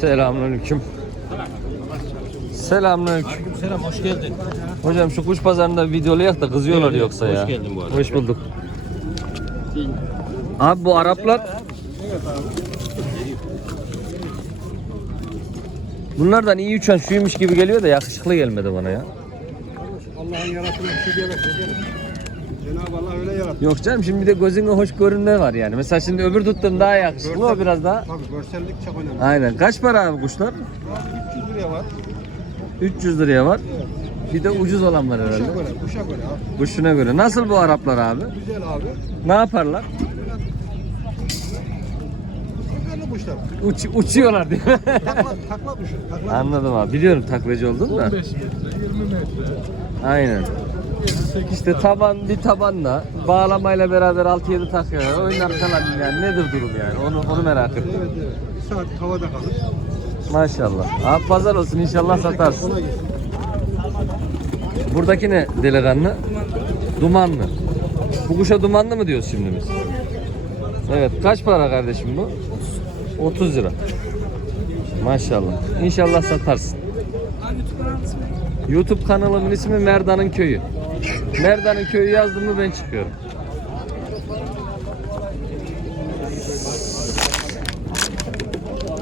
Selamünaleyküm. Selamünaleyküm. Selam hoş geldin. Hocam şu kuş pazarında videolayak da kızıyorlar Evet, yoksa hoş ya. geldin bu arada. Hoş bulduk. Abi bu Araplar Bunlardan iyi uçan şuymuş gibi geliyor da yakışıklı gelmedi bana ya. Allah'ın yarattığı bir şey diyemez. Cenab-ı Allah öyle yarattı. Yok canım şimdi bir de gözünde hoş görünme var yani. Mesela şimdi öbür tuttuğum daha yakışıklı o biraz daha. Tabii görsellik çok önemli. Aynen. Kaç para abi kuşlar? 300 liraya var. 300 liraya var. Bir de ucuz olan var Kuşa herhalde. göre, kuşa göre abi. Kuşuna göre. Nasıl bu Araplar abi? Güzel abi. Ne yaparlar? Kuşlar. Uç, uçuyorlar diye. Takla, takla kuşu. Takla. Anladım abi. Biliyorum taklacı oldun da. 15 metre, 20 metre. Aynen. İşte taban bir tabanla bağlamayla beraber 6-7 takıyor. Oynar falan yani nedir durum yani? Onu onu merak ettim. Evet evet. Bir saat havada kalır. Maşallah. Abi pazar olsun inşallah satarsın. Buradaki ne delikanlı? Dumanlı. Bu kuşa dumanlı mı diyoruz şimdi biz? Evet. Kaç para kardeşim bu? 30 lira. Maşallah. İnşallah satarsın. YouTube kanalımın ismi Merdan'ın Köyü. Merdan'ın Köyü yazdım mı ben çıkıyorum.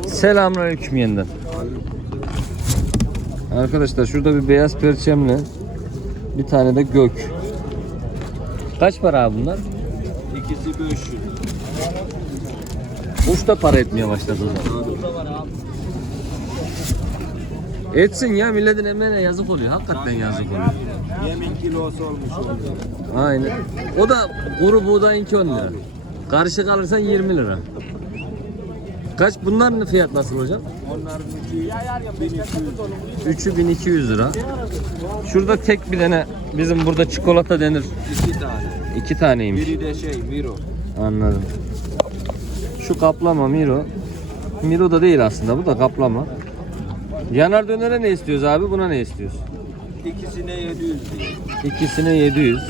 Selamünaleyküm yeniden. Arkadaşlar şurada bir beyaz perçemle bir tane de gök. Kaç para abi bunlar? İkisi 500. Uç da para etmeye başladı o zaman. Etsin ya milletin emeğine yazık oluyor. Hakikaten yazık oluyor. Yemin kilosu olmuş oldu. Aynen. O da kuru buğdayınki 10 lira. Karışık alırsan 20 lira. Kaç bunların fiyat nasıl hocam? Onların iki 1200. Üçü 1200 lira. Şurada tek bir tane bizim burada çikolata denir. İki tane. İki taneymiş. Biri de şey Miro. Anladım. Şu kaplama Miro. Miro da değil aslında bu da kaplama. Yanar dönere ne istiyoruz abi? Buna ne istiyoruz? İkisine 700 diye. İkisine 700.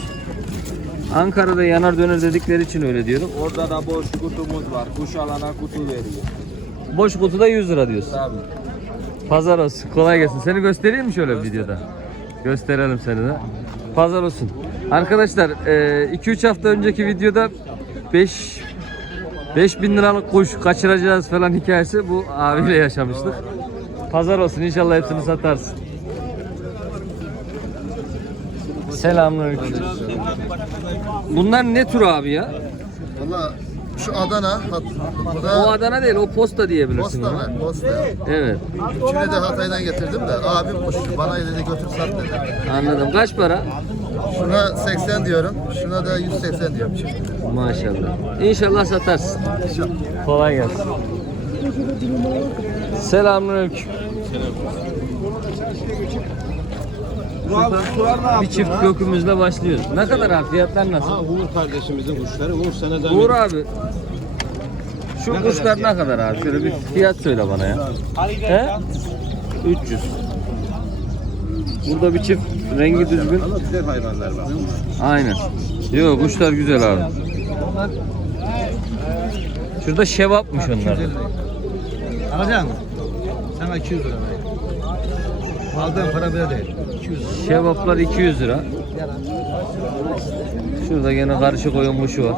Ankara'da yanar döner dedikleri için öyle diyorum. Orada da boş kutumuz var. Kuş alana kutu veriyor. Boş kutuda 100 lira diyorsun. Tabii. Pazar olsun. Kolay gelsin. Seni göstereyim mi şöyle bir videoda? Gösterelim seni de. Pazar olsun. Arkadaşlar 2-3 hafta önceki videoda 5 5000 liralık kuş kaçıracağız falan hikayesi bu abiyle yaşamıştık. Pazar olsun inşallah hepsini satarsın. Selamünaleyküm. Bunlar ne tür abi ya? Valla şu Adana, hat, bu O da Adana değil, o posta diyebilirsin posta mı? Posta. Evet, Üçünü de Hatay'dan getirdim de abim kuşçu bana dedi götür sat dedi. anladım. Kaç para? Şuna 80 diyorum, şuna da 180 diyorum. Maşallah. İnşallah satarsın. Kolay gelsin. Selamünaleyküm. Bir çift gökümüzle başlıyoruz. Ne kadar abi? Fiyatlar nasıl? Ha Uğur kardeşimizin kuşları. Uğur sana da Uğur abi. Şu kuşlar ne kadar abi? Şöyle bir fiyat söyle bana ya. He? 300. Burada bir çift rengi düzgün. Ama güzel hayvanlar var. Aynen. Yok kuşlar güzel abi. Şurada şevapmış onlar. Alacak mısın? Sana 200 lira ver. Aldığın para bile değil. 200 lira. Şevaplar 200 lira. Şurada gene karışık oyun kuşu var.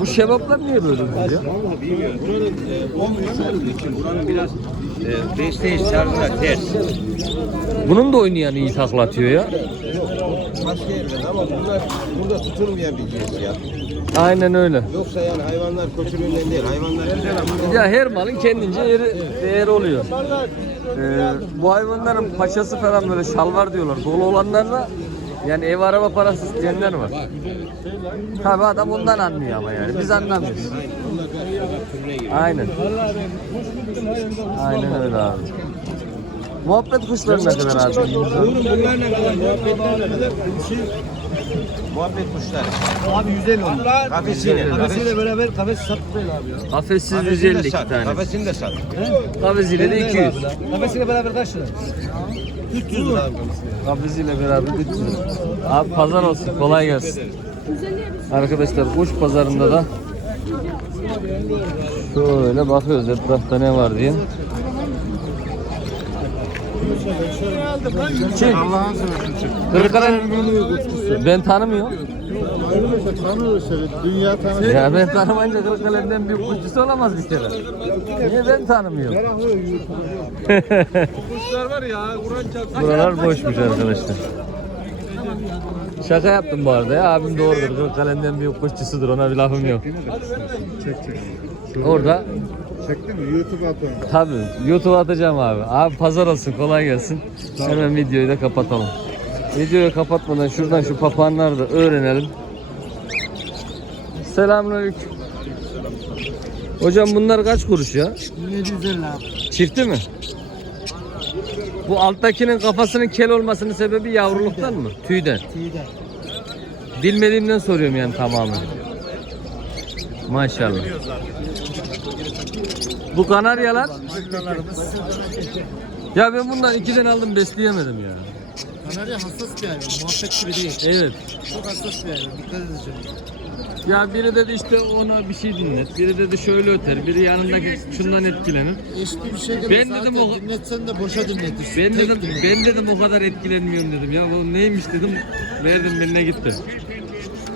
Bu şevaplar niye böyle oluyor ya? Bilmiyorum. Buranın e, 10 olduğu için buranın biraz e, besleyiş tarzına ters. Bunun da oynayan iyi taklatıyor ya. Başka yerden ama bunlar burada tutulmayan bir cins ya. Aynen öyle. Yoksa yani hayvanlar kötülüğünden değil. Hayvanlar güzel ama Ya her malın kendince yeri değeri oluyor. Ee, bu hayvanların paçası falan böyle şalvar diyorlar. Dolu olanlar da yani ev araba parası isteyenler var. Tabi adam ondan anlıyor ama yani. Biz anlamıyoruz. Aynen. Aynen öyle abi. Muhabbet kuşları ne kadar abi? bunlar ne kadar? Muhabbetler ne kadar? Muhabbet kuşlar. Abi 150 onlar. Kafesiyle. Kafesiyle beraber kafes satmayın abi ya. Kafessiz 150 iki tane. Kafesini de sat. Kafesiyle de 200. Kafesiyle beraber kaç lira? 300 lira abi. Kafesiyle beraber 300 lira. Abi pazar olsun kolay gelsin. Arkadaşlar kuş pazarında da Şöyle bakıyoruz etrafta ne var diye. Çık. Allah'ın seversen çık. Kırıkkale ben tanımıyorum. Dünya tanıyor. Ya ben tanımayınca Kırıkkale'den büyük kuşçusu olamaz bir kere. Niye ben tanımıyorum? Kuşlar var ya. Buralar boşmuş arkadaşlar. Şaka yaptım bu arada ya abim doğrudur. Kırıkkale'den büyük kuşçusudur ona bir lafım yok. Çek çek. Orada Çektin mi? YouTube'a atıyorum. tabi YouTube'a atacağım abi. Abi pazar olsun kolay gelsin. Hemen videoyu da kapatalım. Videoyu kapatmadan şuradan şu papağanları da öğrenelim. Selamünaleyküm. Hocam bunlar kaç kuruş ya? 750 abi. Çifti mi? Bu alttakinin kafasının kel olmasının sebebi yavruluktan mı? Tüyden. Tüyden. Bilmediğimden soruyorum yani tamamen. Maşallah. Bu kanaryalar? Ya ben bundan ikiden aldım besleyemedim ya. Kanarya hassas bir hayvan. Muhabbet gibi değil. Evet. Çok hassas bir hayvan. Dikkat edeceğim. Ya biri dedi işte ona bir şey dinlet. Biri dedi şöyle öter. Biri yanındaki şundan etkilenir. Eşli bir şey Ben dedim o- Dinletsen de boşa dinletirsin. Ben dedim dinlet. ben dedim o kadar etkilenmiyorum dedim. Ya bu neymiş dedim. Verdim benimle gitti.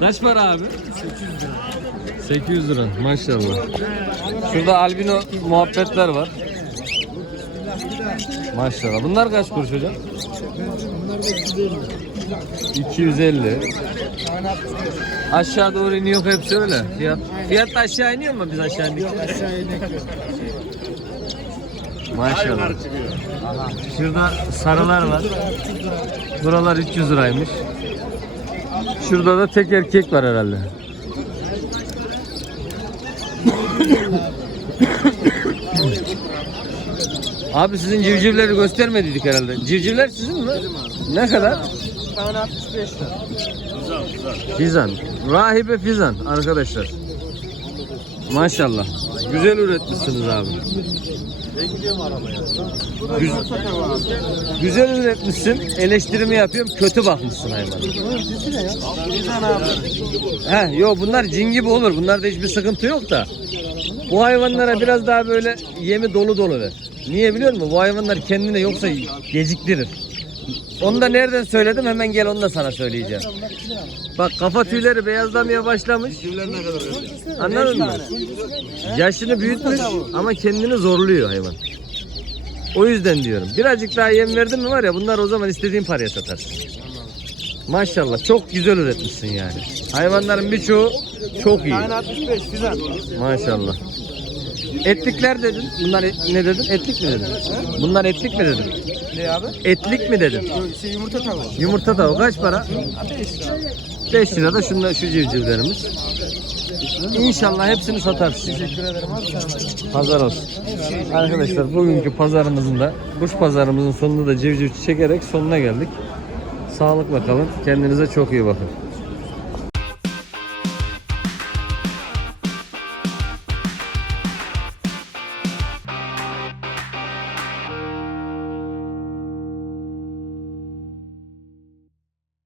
Kaç para abi? 800 lira. 800 lira maşallah. Şurada albino muhabbetler var. Maşallah. Bunlar kaç kuruş hocam? Bunlar da 250. 250. Aşağı doğru iniyor hepsi öyle. Fiyat, fiyat aşağı iniyor mu biz aşağı indik? Aşağıya inek yok. Maşallah. Şurada sarılar var. Buralar 300 liraymış. Şurada da tek erkek var herhalde. Abi sizin civcivleri göstermediydik herhalde. Civcivler sizin mi? Ne kadar? Tane 65 lira. Fizan. Rahibe Fizan arkadaşlar. Maşallah. Güzel üretmişsiniz abi. Ben gidiyorum arabaya. Güz- güzel üretmişsin. Eleştirimi yapıyorum. Kötü bakmışsın abi. He, yo bunlar cin gibi olur. Bunlarda hiçbir sıkıntı yok da. Bu hayvanlara biraz daha böyle yemi dolu dolu ver. Niye biliyor musun? Bu hayvanlar kendine yoksa geciktirir. Onu da nereden söyledim hemen gel onu da sana söyleyeceğim. Bak kafa tüyleri beyazlamaya başlamış. Anladın mı? Yaşını büyütmüş ama kendini zorluyor hayvan. O yüzden diyorum. Birazcık daha yem verdin mi var ya bunlar o zaman istediğin paraya satarsın. Maşallah çok güzel üretmişsin yani. Hayvanların birçoğu çok iyi. Tane 65 güzel. Maşallah. Etlikler dedin. Bunlar et- ne dedin? Etlik mi dedin? Bunlar etlik mi dedin? Ne abi? Etlik mi dedin? Şey yumurta tavuğu. Yumurta tavuğu kaç para? 5 lira da şunlar şu civcivlerimiz. İnşallah hepsini satarsın. Teşekkür ederim abi. Pazar olsun. Arkadaşlar bugünkü pazarımızın da kuş pazarımızın sonunda da civciv çekerek sonuna geldik. Sağlıkla kalın. Kendinize çok iyi bakın.